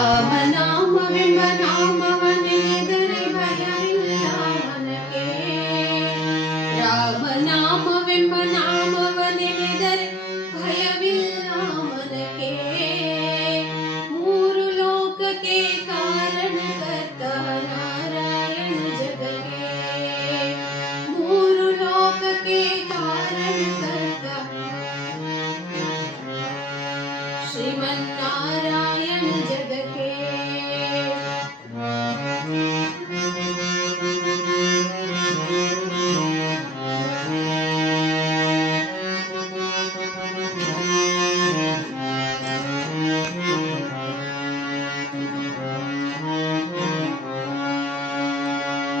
ರಾಮನಾಮವೆಂಬ ನಾಮವನೆನೆದರೆ ಭಯವಿಲ್ಲ ಮನಕ್ಕೆ. ರಾಮನಾಮವೆಂಬ ನಾಮವನೆನೆದರೆ ಭಯವಿಲ್ಲ ಮನಕ್ಕೆ. ಮೂರು ಲೋಕಕ್ಕೆ ಕಾರಣಕರ್ತ ನಾರಾಯಣ ಜಗಕ್ಕೆ. ಮೂರು ಲೋಕಕ್ಕೆ ಕಾರಣಕರ್ತ ಶ್ರೀಮನ್ನಾರಾಯಣ ಜಗಕ್ಕೆ.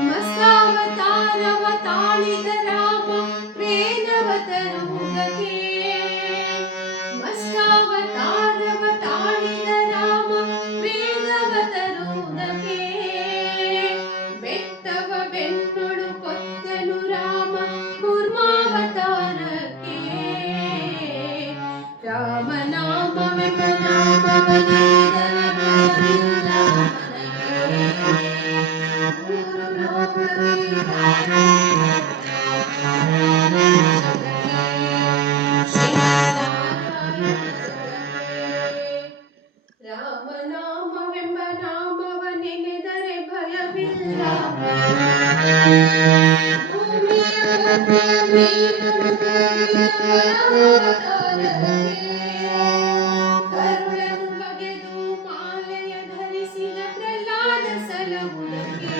ಮಸ್ತಾವತಾರವ ತಾಳಿದ ರಾಮ ವೇದವ ತರುವುದಕ್ಕೆ. ಮಸ್ತಾವತಾರವ ತಾಳಿದ ರಾಮ ವೇದವ ತರುವುದಕ್ಕೆ. ಬೆಟ್ಟವ ಬೆನ್ನೊಡು ಕೊತ್ತನು ರಾಮ ಕೂರ್ಮಾವತಾರಕ್ಕೆ. ರಾಮನಾಮವೆಂಬ ನಾಮವನೆನೆದರೆ ಭಯವಿಲ್ಲ ಮನಕ್ಕೆ. ಮೂರು ಲೋಕಕ್ಕೆ ರಾಮನಾಮವೆಂಬ ನಾಮವನೆನೆದರೆ ಭಯವಿಲ್ಲ. ಕರುಳನು ಬಗೆದು ಮಾಲೆಯ ಧರಿಸಿದ ಪ್ರಹ್ಲಾದ ಸಲಹುವುದಕ್ಕೆ.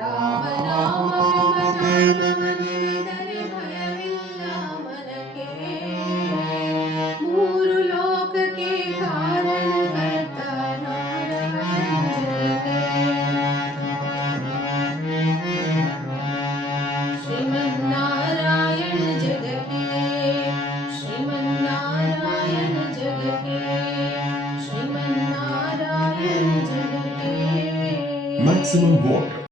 ರಾಮನಾಮವೆಂಬ ನಾಮವನೆನೆದರೆ ಭಯವಿಲ್ಲ ಮನಕ್ಕೆ. ಮೂರು ಲೋಕಕ್ಕೆ ಕಾರಣಕರ್ತ ನಾರಾಯಣ ಜಗಕ್ಕೆ. ಶ್ರೀಮನ್ನಾರಾಯಣ ಜಗಕ್ಕೆ. ಶ್ರೀಮನ್ನಾರಾಯಣ ಜಗಕ್ಕೆ. ಶ್ರೀಮನ್ನಾರಾಯಣ ಜಗಕ್ಕೆ. Maximum volume.